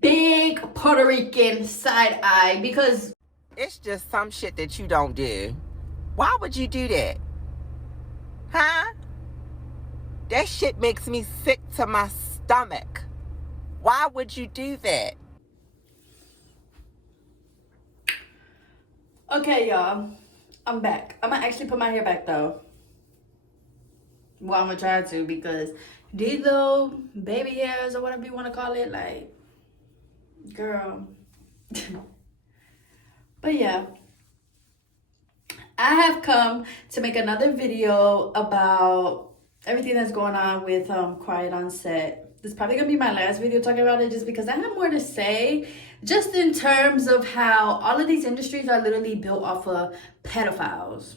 big Puerto Rican side eye because it's just some shit that you don't do. Why would you do that? Huh? That shit makes me sick to my stomach. Why would you do that? Okay, y'all, I'm back. I'm gonna actually put my hair back though. Well, I'm gonna try to, because these little baby hairs or whatever you want to call it, like, girl. But yeah, I have come to make another video about everything that's going on with Quiet on Set. This is probably gonna be my last video talking about it, just because I have more to say, just in terms of how all of these industries are literally built off of pedophiles.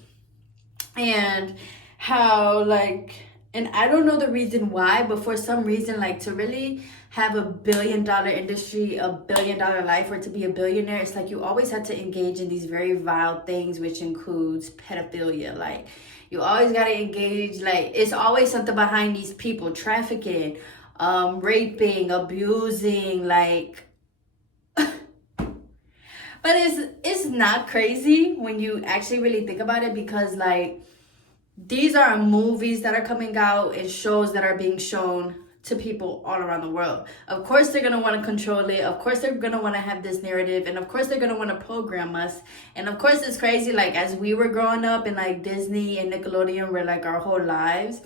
And how, like, and I don't know the reason why, but for some reason, like, to really have a $1 billion industry, a $1 billion life, or to be a billionaire, it's like you always have to engage in these very vile things, which includes pedophilia. Like, you always got to engage, like, it's always something behind these people: trafficking, raping, abusing, like. But it's not crazy when you actually really think about it, because, like, these are movies that are coming out and shows that are being shown to people all around the world. Of course, they're going to want to control it. Of course, they're going to want to have this narrative. And of course, they're going to want to program us. And of course, it's crazy. Like, as we were growing up, and like Disney and Nickelodeon were like our whole lives.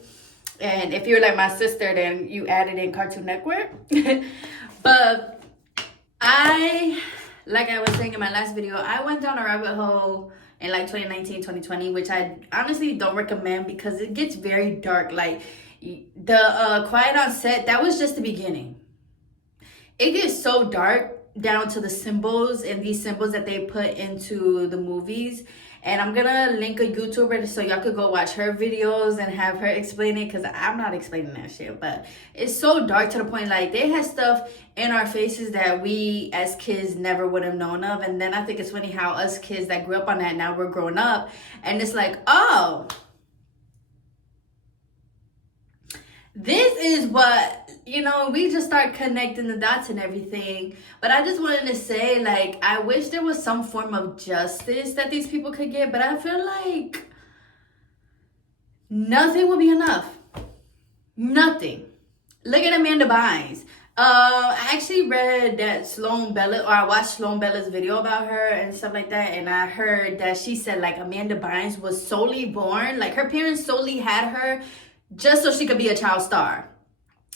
And if you're like my sister, then you added in Cartoon Network. But like I was saying in my last video, I went down a rabbit hole in like 2019, 2020, which I honestly don't recommend, because it gets very dark. Like, the Quiet on Set, that was just the beginning. It gets so dark down to the symbols, and these symbols that they put into the movies. And I'm gonna link a YouTuber so y'all could go watch her videos and have her explain it, because I'm not explaining that shit. But it's so dark to the point, like, they had stuff in our faces that we as kids never would have known of. And then I think it's funny how us kids that grew up on that, now we're grown up, and it's like, oh, this is what, we just start connecting the dots and everything. But I just wanted to say, like, I wish there was some form of justice that these people could get, but I feel like nothing will be enough. Nothing. Look at Amanda Bynes. I actually read that I watched Sloan Bella's video about her and stuff like that, and I heard that she said, like, Amanda Bynes was solely born, like, her parents solely had her just so she could be a child star.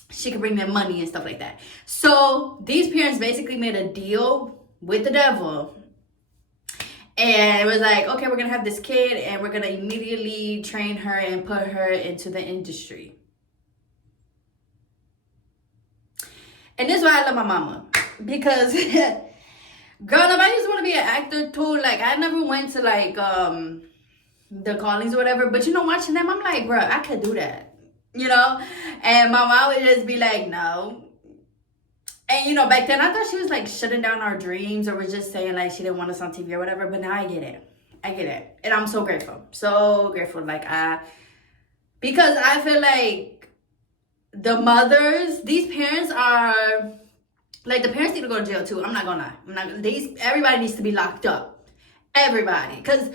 She could bring them money and stuff like that. So these parents basically made a deal with the devil. And it was like, okay, we're going to have this kid, and we're going to immediately train her and put her into the industry. And this is why I love my mama. Because, girl, I used to want to be an actor too. Like, I never went to, like, the callings or whatever. But, watching them, I'm like, bro, I could do that. And my mom would just be like, no. And, back then I thought she was like shutting down our dreams, or was just saying like she didn't want us on TV or whatever. But now I get it. And I'm so grateful. So grateful. Because I feel like the mothers, these parents are, like, the parents need to go to jail too. I'm not gonna lie. Everybody needs to be locked up. Everybody. Because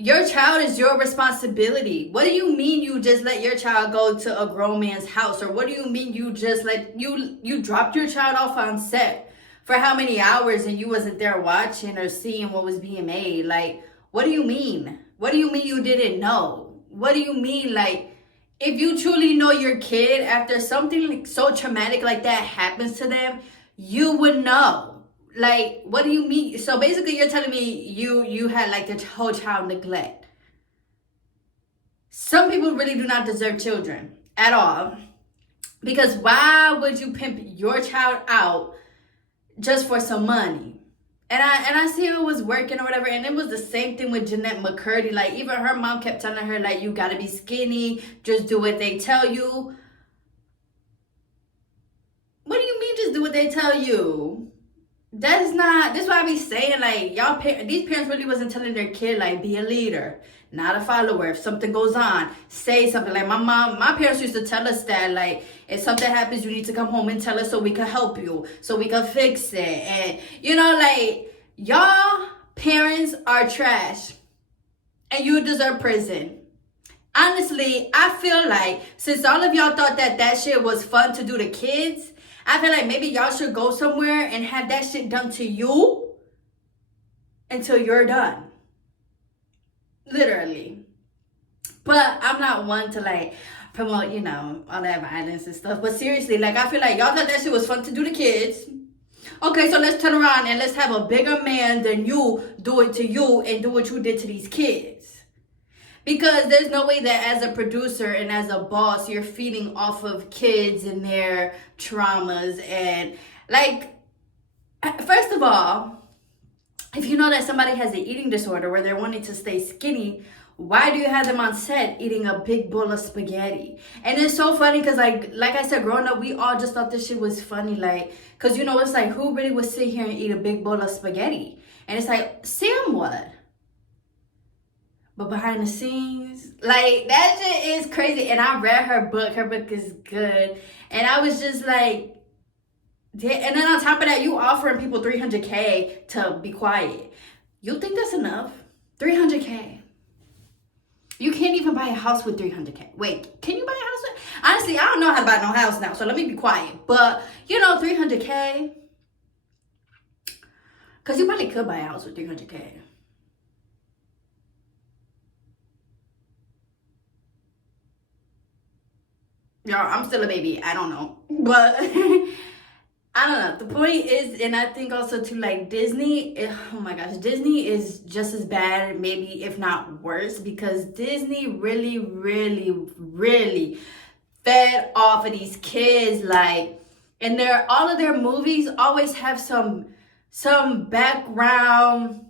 your child is your responsibility. What do you mean you just let your child go to a grown man's house? Or what do you mean you just you dropped your child off on set for how many hours and you wasn't there watching or seeing what was being made? Like, what do you mean? What do you mean you didn't know? What do you mean, like, if you truly know your kid, after something so traumatic like that happens to them, you would know. Like, what do you mean? So basically you're telling me you had like the whole child neglect. Some people really do not deserve children at all. Because why would you pimp your child out just for some money? And I see it was working or whatever. And it was the same thing with Jeanette McCurdy. Like, even her mom kept telling her, like, you gotta be skinny, just do what they tell you. What do you mean just do what they tell you? That's why I be saying, like, these parents really wasn't telling their kid, like, be a leader. not a follower. If something goes on, say something. Like my parents used to tell us that, like, if something happens, you need to come home and tell us so we can help you, so we can fix it. And, you know, like, y'all parents are trash and you deserve prison. Honestly, I feel like since all of y'all thought that shit was fun to do to kids, I feel like maybe y'all should go somewhere and have that shit done to you until you're done. Literally. But I'm not one to, like, promote, you know, all that violence and stuff. But seriously, like, I feel like y'all thought that shit was fun to do to kids. Okay, so let's turn around and let's have a bigger man than you do it to you and do what you did to these kids. Because there's no way that as a producer and as a boss, you're feeding off of kids and their traumas. And, like, first of all, if you know that somebody has an eating disorder where they're wanting to stay skinny, why do you have them on set eating a big bowl of spaghetti? And it's so funny because, like I said, growing up, we all just thought this shit was funny. Like, because, you know, it's like, who really would sit here and eat a big bowl of spaghetti? And it's like, Sam would. But behind the scenes, like, that shit is crazy. And I read her book. Her book is good. And I was just like, and then on top of that, you offering people $300K to be quiet. You think that's enough? $300K. You can't even buy a house with $300K. Wait, can you buy a house with? Honestly, I don't know how to buy no house now, so let me be quiet. But, you know, $300K. Because you probably could buy a house with $300K. Y'all, I'm still a baby. I don't know. But I don't know. The point is, and I think also too, like, Disney, oh my gosh, Disney is just as bad, maybe if not worse, because Disney really, really, really fed off of these kids. Like, and all of their movies always have some background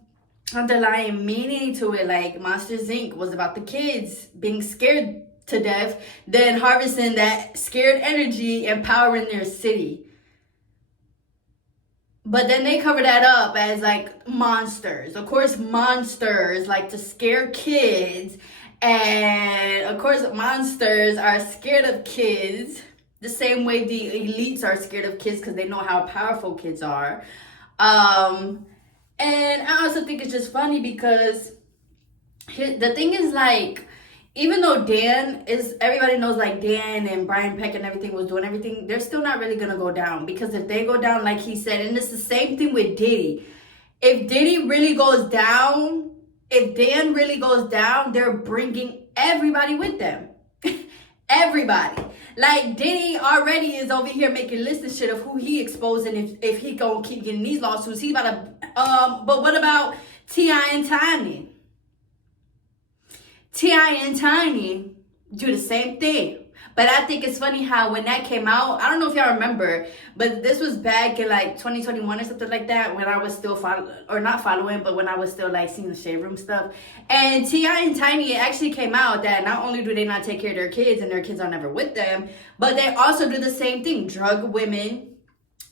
underlying meaning to it. Like Monsters Inc. was about the kids being scared to death, then harvesting that scared energy, empowering their city. But then they cover that up as, like, monsters. Of course, monsters like to scare kids. And, of course, monsters are scared of kids the same way the elites are scared of kids because they know how powerful kids are. And I also think it's just funny because the thing is, like, even though everybody knows, like, Dan and Brian Peck and everything was doing everything, they're still not really going to go down. Because if they go down, like he said, and it's the same thing with Diddy. If Diddy really goes down, if Dan really goes down, they're bringing everybody with them. Everybody. Like, Diddy already is over here making lists and shit of who he exposing if he gonna keep getting these lawsuits. He about to, but what about T.I. and Tiny? T.I. and Tiny do the same thing. But I think it's funny how when that came out, I don't know if y'all remember, but this was back in, like, 2021 or something like that, when I was still not following, but when I was still, like, seeing the Shade Room stuff. And T.I. and Tiny, it actually came out that not only do they not take care of their kids and their kids are never with them, but they also do the same thing. Drug women,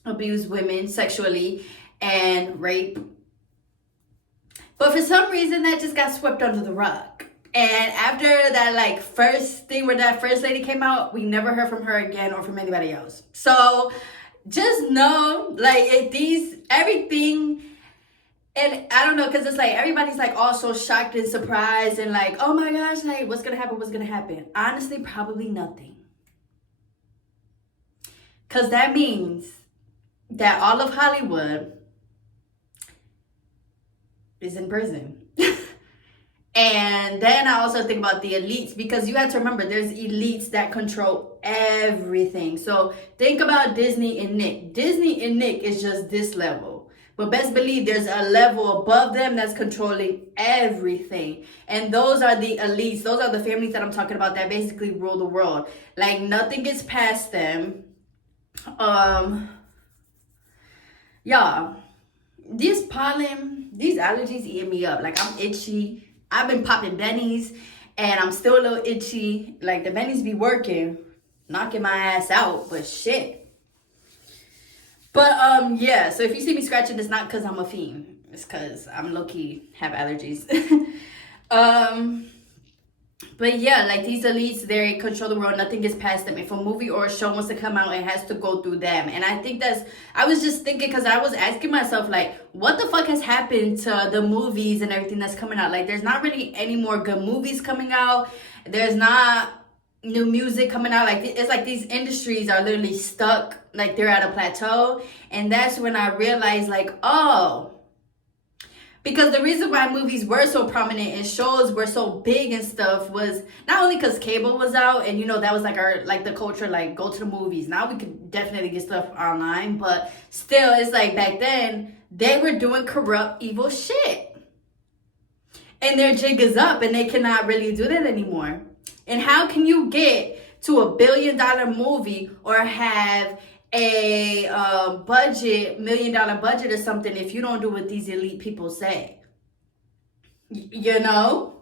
abuse women sexually, and rape. But for some reason, that just got swept under the rug. And after that, like, first thing where that first lady came out, we never heard from her again or from anybody else. So just know, like, everything, and I don't know, because it's like everybody's, like, all so shocked and surprised and like, oh my gosh, like, what's gonna happen? Honestly, probably nothing. Because that means that all of Hollywood is in prison. And then I also think about the elites, because you have to remember there's elites that control everything. So think about Disney and Nick. Disney and Nick is just this level. But best believe there's a level above them that's controlling everything. And those are the elites. Those are the families that I'm talking about that basically rule the world. Like, nothing gets past them. Y'all, this pollen, these allergies eating me up. Like, I'm itchy. I've been popping bennies and I'm still a little itchy. Like, the bennies be working, knocking my ass out, but shit. But yeah, so if you see me scratching, it's not because I'm a fiend. It's because I'm low-key have allergies. But yeah, like these elites, they control the world. Nothing gets past them. If a movie or a show wants to come out, it has to go through them. And I think I was just thinking, because I was asking myself, like, what the fuck has happened to the movies and everything that's coming out? Like, there's not really any more good movies coming out. There's not new music coming out. Like, it's like these industries are literally stuck. Like, they're at a plateau. And that's when I realized, like, oh, because the reason why movies were so prominent and shows were so big and stuff was not only because cable was out and, you know, that was like our, like the culture, like go to the movies. Now we could definitely get stuff online, but still, it's like back then they were doing corrupt, evil shit. And their jig is up and they cannot really do that anymore. And how can you get to $1 billion movie or have a $1 million budget or something if you don't do what these elite people say? You know?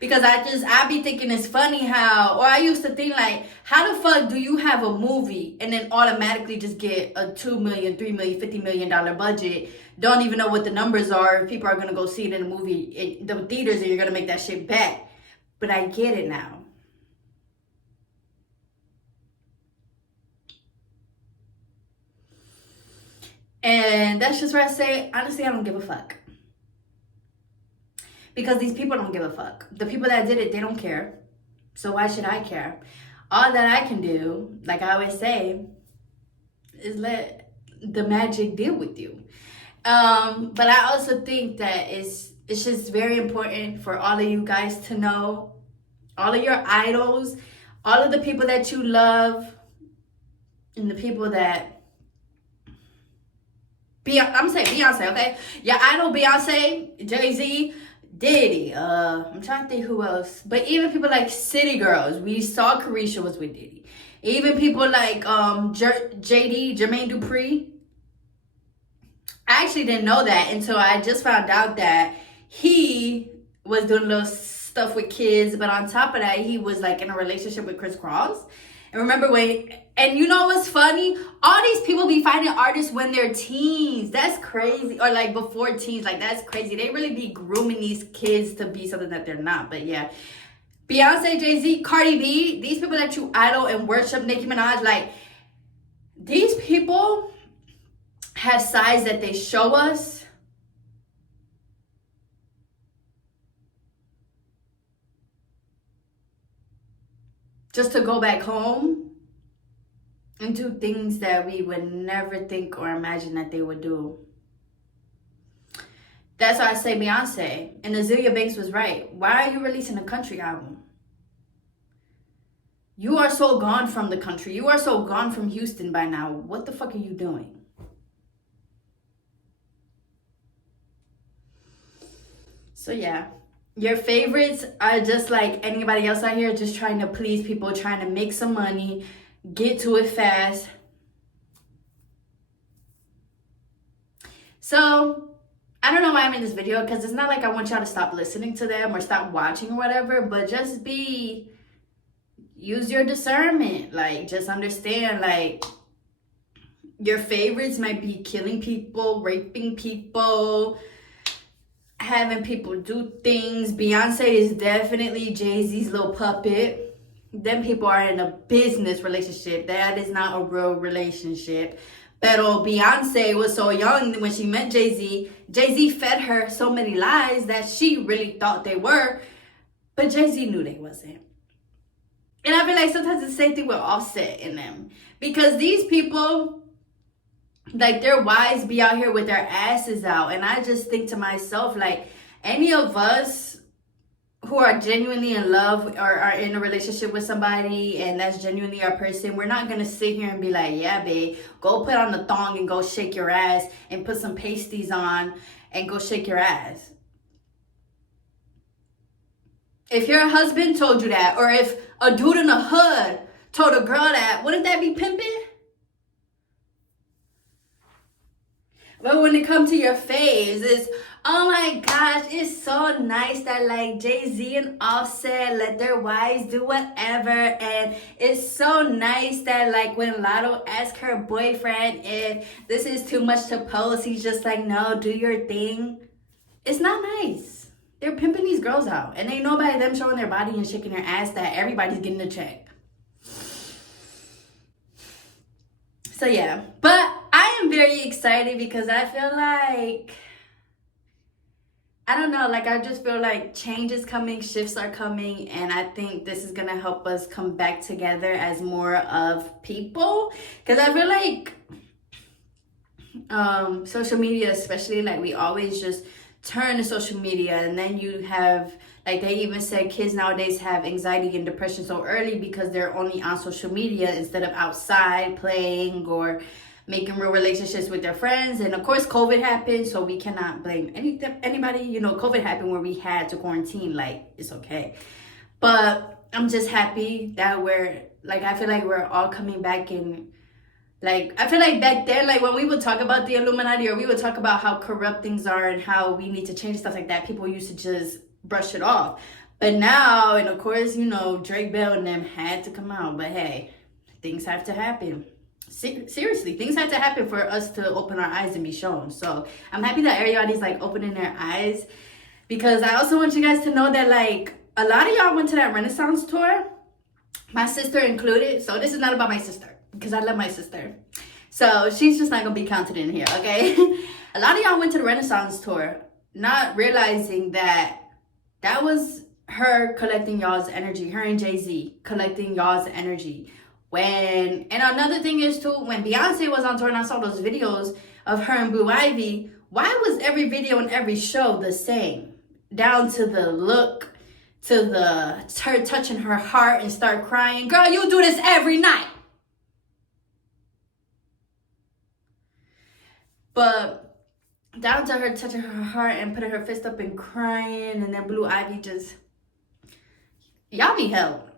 Because I be thinking it's funny how, or I used to think like, how the fuck do you have a movie and then automatically just get a $2 million, $3 million, $50 million budget? Don't even know what the numbers are. If people are gonna go see it in the movie, in the theaters, and you're gonna make that shit back. But I get it now. And that's just where I say, honestly, I don't give a fuck. Because these people don't give a fuck. The people that did it, they don't care. So why should I care? All that I can do, like I always say, is let the magic deal with you. But I also think that it's just very important for all of you guys to know, all of your idols, all of the people that you love, and the people that I'm saying Beyonce, okay? Your idol Beyonce, Jay-Z, Diddy. I'm trying to think who else. But even people like City Girls. We saw Carisha was with Diddy. Even people like JD, Jermaine Dupri. I actually didn't know that until I just found out that he was doing little stuff with kids. But on top of that, he was like in a relationship with Chris Cross. And remember and you know what's funny? All these people be finding artists when they're teens. That's crazy. Or like before teens. Like, that's crazy. They really be grooming these kids to be something that they're not. But yeah. Beyonce, Jay-Z, Cardi B. These people that you idol and worship. Nicki Minaj. Like, these people have sides that they show us. Just to go back home and do things that we would never think or imagine that they would do. That's why I say Beyonce. And Azealia Banks was right. Why are you releasing a country album? You are so gone from the country. You are so gone from Houston by now. What the fuck are you doing? So yeah. Your favorites are just like anybody else out here, just trying to please people, trying to make some money, get to it fast. So, I don't know why I'm in this video, because it's not like I want y'all to stop listening to them or stop watching or whatever, but just use your discernment. Like, just understand, like, your favorites might be killing people, raping people, having people do things. Beyonce is definitely Jay-Z's little puppet. Them people are in a business relationship. That is not a real relationship. Pero Beyonce was so young when she met Jay-Z. Jay-Z fed her so many lies that she really thought they were. But Jay-Z knew they wasn't. And I feel like sometimes it's the same thing with Offset in them. Because these people, like, their wives be out here with their asses out. And I just think to myself, like, any of us who are genuinely in love or are in a relationship with somebody and that's genuinely our person, we're not going to sit here and be like, yeah, babe, go put on the thong and go shake your ass and put some pasties on and go shake your ass. If your husband told you that, or if a dude in the hood told a girl that, wouldn't that be pimping? But when it comes to your faves, it's, oh my gosh, it's so nice that like Jay-Z and Offset let their wives do whatever. And it's so nice that like when Lotto asked her boyfriend if this is too much to post, he's just like, no, do your thing. It's not nice. they're pimping these girls out. And they know by them showing their body and shaking their ass that everybody's getting a check. So yeah, but I am very excited because I feel like, I don't know, like I just feel like change is coming, shifts are coming, and I think this is gonna help us come back together as more of people. Because I feel like social media especially, like we always just turn to social media, and then you have, like they even said kids nowadays have anxiety and depression so early because they're only on social media instead of outside playing or making real relationships with their friends. And of course COVID happened, so we cannot blame anybody. You know, COVID happened where we had to quarantine, like it's okay. But I'm just happy that we're, like, I feel like we're all coming back. And like, I feel like back then, like when we would talk about the Illuminati or we would talk about how corrupt things are and how we need to change stuff like that, people used to just brush it off. But now, and of course, you know, Drake Bell and them had to come out. But hey, things have to happen. Seriously, things have to happen for us to open our eyes and be shown. So I'm happy that everybody's like opening their eyes, because I also want you guys to know that like a lot of y'all went to that Renaissance tour, my sister included. So this is not about my sister, because I love my sister. So she's just not gonna be counted in here, okay? A lot of y'all went to the Renaissance tour not realizing that that was her collecting y'all's energy, her and Jay-Z collecting y'all's energy. And another thing is too, when Beyonce was on tour and I saw those videos of her and Blue Ivy, why was every video and every show the same? Down to the look, to her touching her heart and start crying. Girl, you do this every night. But down to her touching her heart and putting her fist up and crying, and then Blue Ivy just, y'all need help.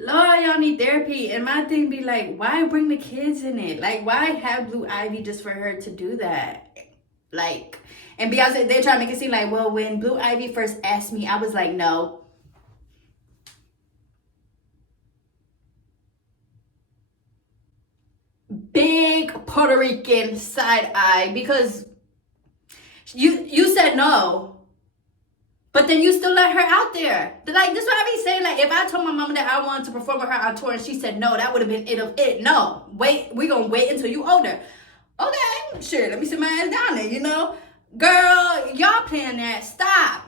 Lord, y'all need therapy. And my thing be like, why bring the kids in it? Like, why have Blue Ivy just for her to do that? Like, and Beyonce, they try to make it seem like, well, when Blue Ivy first asked me, I was like, no. Big Puerto Rican side eye, because you said no. But then you still let her out there. Like, this is what I be saying. Like, if I told my mama that I wanted to perform with her on tour and she said no, that would have been it of it. No. Wait, we gonna wait until you older. Okay, sure, let me sit my ass down there, you know? Girl, y'all playing that. Stop.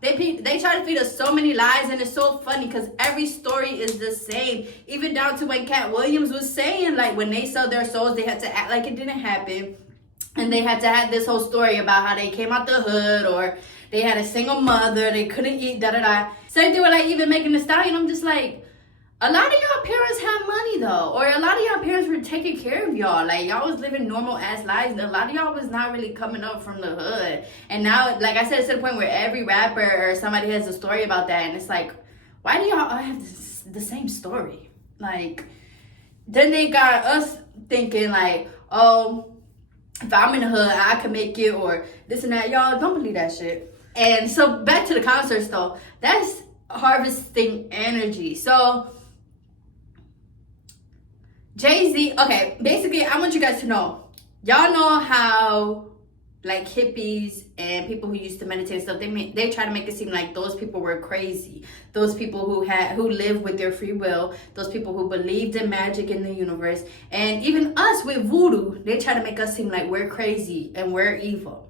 They try to feed us so many lies, and it's so funny because every story is the same. Even down to when Cat Williams was saying, like, when they sell their souls, they had to act like it didn't happen. And they had to have this whole story about how they came out the hood, or they had a single mother, they couldn't eat, da-da-da. Same thing with, like, even Megan Thee Stallion. I'm just like, a lot of y'all parents have money, though. Or a lot of y'all parents were taking care of y'all. Like, y'all was living normal-ass lives. A lot of y'all was not really coming up from the hood. And now, like I said, it's to the point where every rapper or somebody has a story about that. And it's like, why do y'all all have the same story? Like, then they got us thinking, like, oh, if I'm in the hood, I can make it, or this and that. Y'all don't believe that shit. And so back to the concerts, though. That's harvesting energy. So Jay-Z, okay, basically, I want you guys to know. Y'all know how, like, hippies and people who used to meditate and stuff, they try to make it seem like those people were crazy. Those people who live with their free will. Those people who believed in magic in the universe. And even us with voodoo, they try to make us seem like we're crazy and we're evil.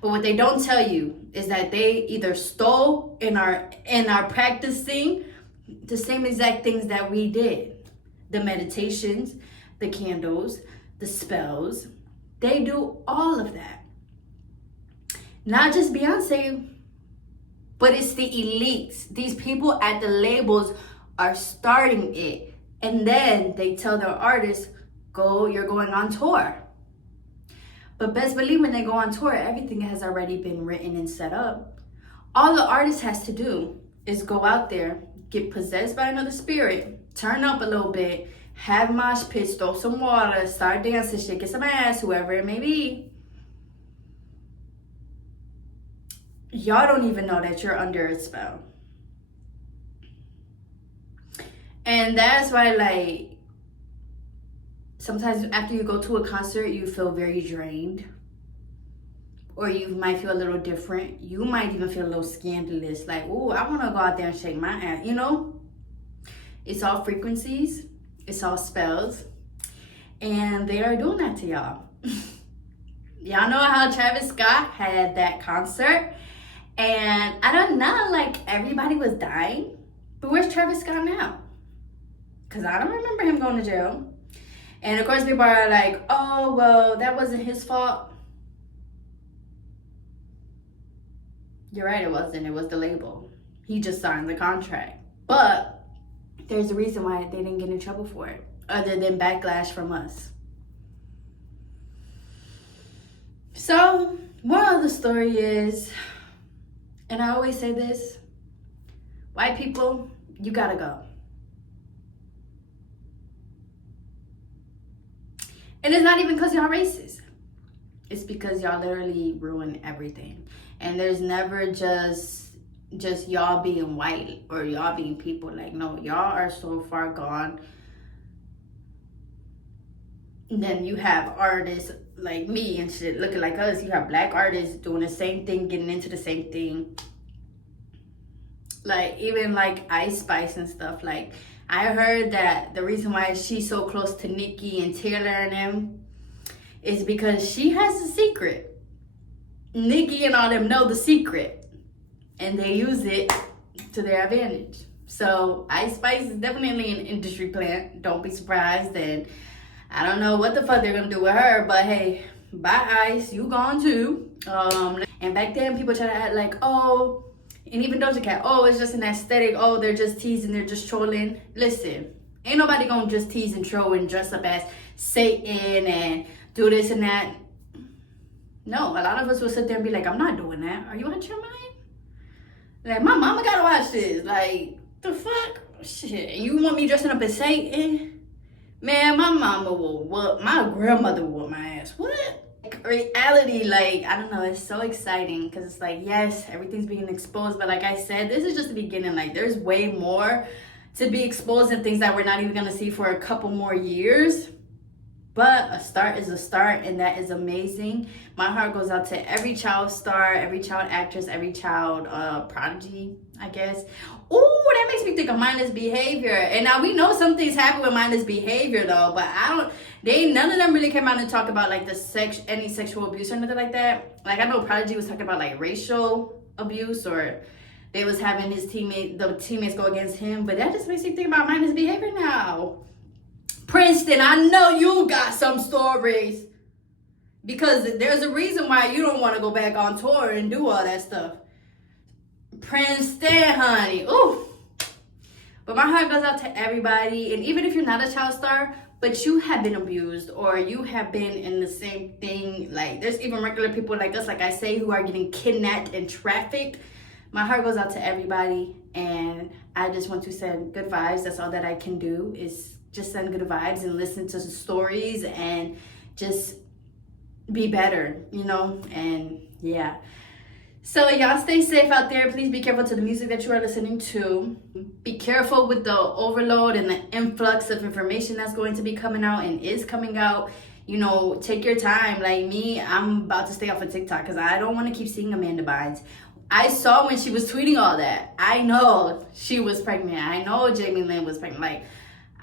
But what they don't tell you is that they either stole in our practicing the same exact things that we did. The meditations, the candles, the spells. They do all of that. Not just Beyonce, but it's the elites. These people at the labels are starting it. And then they tell their artists, you're going on tour. But best believe when they go on tour, everything has already been written and set up. All the artist has to do is go out there, get possessed by another spirit, turn up a little bit, have mosh pits, throw some water, start dancing, shaking some ass, whoever it may be. Y'all don't even know that you're under a spell. And that's why, like, sometimes after you go to a concert, you feel very drained. or you might feel a little different. You might even feel a little scandalous, like, oh, I want to go out there and shake my ass. You know, it's all frequencies, it's all spells, and they are doing that to y'all. Y'all know how Travis Scott had that concert, and I don't know, like, everybody was dying, but where's Travis Scott now? Because I don't remember him going to jail. And of course people are like, oh, well, that wasn't his fault. You're right, it wasn't. It was the label. He just signed the contract. But there's a reason why they didn't get in trouble for it, other than backlash from us. So, moral of the story is, and I always say this, white people, you gotta go. And it's not even because y'all racist. It's because y'all literally ruin everything. And there's never just y'all being white or y'all being people. Like, no, y'all are so far gone. And then you have artists like me and shit looking like us. You have black artists doing the same thing, getting into the same thing. Like, even like Ice Spice and stuff. Like, I heard that the reason why she's so close to Nicki and Taylor and them is because she has a secret. Nicki and all them know the secret, and they use it to their advantage. So Ice Spice is definitely an industry plant. Don't be surprised. And I don't know what the fuck they're gonna do with her, but hey, bye Ice, you gone too. And back then people try to act like, oh, and even Doja Cat, oh, it's just an aesthetic. Oh, they're just teasing, they're just trolling. Listen, ain't nobody gonna just tease and troll and dress up as Satan and do this and that. No, a lot of us will sit there and be like, I'm not doing that. Are you out your mind? Like, my mama gotta watch this. Like, the fuck? Shit, you want me dressing up as Satan? Man, my mama will whoop, my grandmother will whoop my ass. What? Like, reality, like, I don't know, it's so exciting because it's like, yes, everything's being exposed, but like I said, this is just the beginning. Like, there's way more to be exposed and things that we're not even gonna see for a couple more years. But a start is a start, and that is amazing. My heart goes out to every child star, every child actress, every child prodigy, I guess. Ooh, that makes me think of mindless behavior. And now we know something's happened with mindless behavior though, but none of them really came out and talked about like any sexual abuse or nothing like that. Like, I know Prodigy was talking about like racial abuse, or they was having the teammates go against him, but that just makes me think about mindless behavior now. Princeton, I know you got some stories, because there's a reason why you don't want to go back on tour and do all that stuff. Princeton, honey. Ooh. But my heart goes out to everybody. And even if you're not a child star, but you have been abused or you have been in the same thing, like there's even regular people like us, like I say, who are getting kidnapped and trafficked. My heart goes out to everybody. And I just want to send good vibes. That's all that I can do, is just send good vibes and listen to stories and just be better, you know? And yeah. So y'all stay safe out there. Please be careful to the music that you are listening to. Be careful with the overload and the influx of information that's going to be coming out and is coming out. You know, take your time. Like me, I'm about to stay off of TikTok because I don't want to keep seeing Amanda Bynes. I saw when she was tweeting all that. I know she was pregnant. I know Jamie Lynn was pregnant. Like,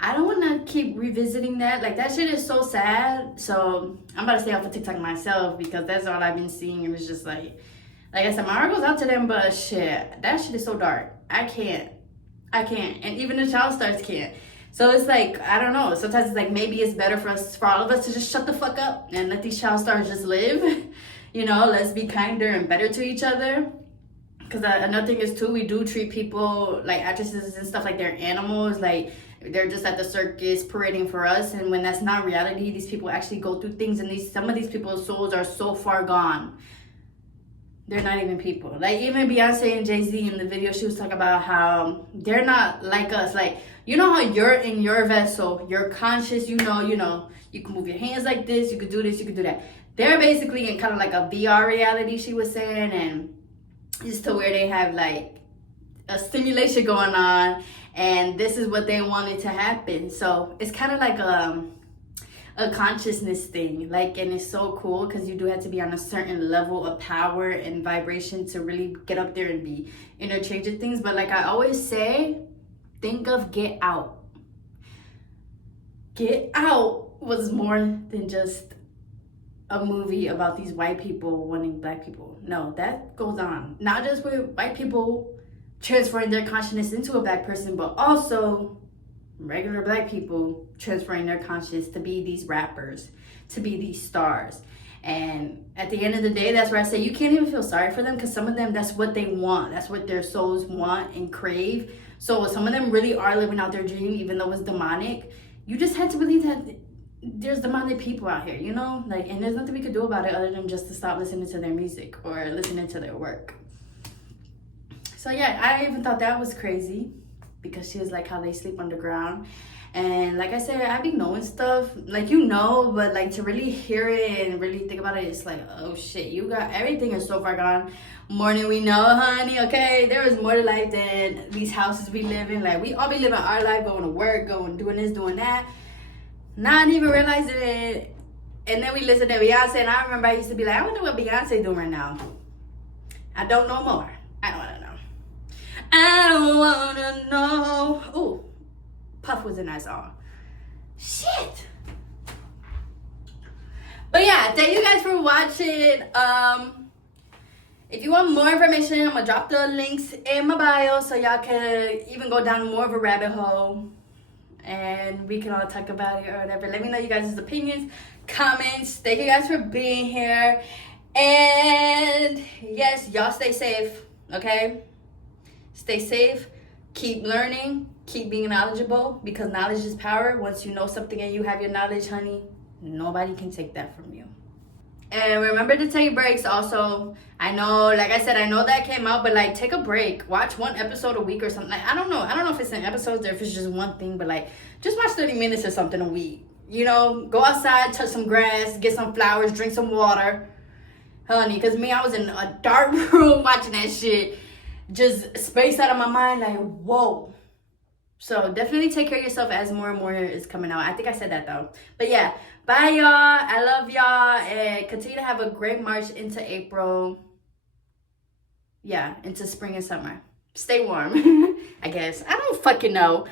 I don't want to keep revisiting that. Like, that shit is so sad. So I'm about to stay off of TikTok myself because that's all I've been seeing. It was just like I said, my heart goes out to them, but shit, that shit is so dark. I can't. And even the child stars can't. So it's like, I don't know. Sometimes it's like, maybe it's better for all of us to just shut the fuck up and let these child stars just live. You know, let's be kinder and better to each other. Because another thing is too, we do treat people like actresses and stuff like they're animals. Like, they're just at the circus parading for us. And when that's not reality, these people actually go through things. And some of these people's souls are so far gone. They're not even people. Like, even Beyonce and Jay-Z in the video, she was talking about how they're not like us. Like, you know how you're in your vessel, you're conscious, you know, you can move your hands like this, you could do this, you could do that. They're basically in kind of like a VR reality, she was saying, and just to where they have like a stimulation going on, and this is what they wanted to happen. So it's kind of like a a consciousness thing. Like, and it's so cool because you do have to be on a certain level of power and vibration to really get up there and be interchanging things. But like I always say, think of Get Out. Get Out was more than just a movie about these white people wanting black people. No, that goes on. Not just with white people transferring their consciousness into a black person, but also regular black people transferring their consciousness to be these rappers, to be these stars. And at the end of the day, that's where I say you can't even feel sorry for them, because some of them, that's what they want. That's what their souls want and crave. So some of them really are living out their dream, even though it's demonic. You just had to believe that there's demonic people out here, you know? Like, and there's nothing we could do about it other than just to stop listening to their music or listening to their work. So yeah, I even thought that was crazy, because she was like how they sleep underground. And like I said, I be knowing stuff, like, you know, but like to really hear it and really think about it, it's like, oh shit, you got everything is so far gone. More than we know, honey, okay? There is more to life than these houses we live in. Like, we all be living our life, going to work, doing this, doing that, not even realizing it. And then we listen to Beyonce, and I remember I used to be like, I wonder what Beyonce doing right now. I don't know more. I don't want to know. I don't wanna know. Ooh, Puff was in that song. Shit. But yeah, thank you guys for watching. If you want more information, I'm gonna drop the links in my bio so y'all can even go down more of a rabbit hole, and we can all talk about it or whatever. Let me know you guys' opinions, comments. Thank you guys for being here. And yes, y'all stay safe, okay? Stay safe, keep learning, keep being knowledgeable, because knowledge is power. Once you know something and you have your knowledge, honey, nobody can take that from you. And remember to take breaks also. I know, like I said, I know that came out, but like, take a break. Watch one episode a week or something. Like, I don't know if it's in episodes or if it's just one thing, but like, just watch 30 minutes or something a week. You know, go outside, touch some grass, get some flowers, drink some water. Honey, because me, I was in a dark room watching that shit. Just space out of my mind, like, whoa. So definitely take care of yourself as more and more is coming out. I think I said that though. But yeah, bye y'all. I love y'all, and continue to have a great March into April. Yeah, into spring and summer. Stay warm, I guess. I don't fucking know.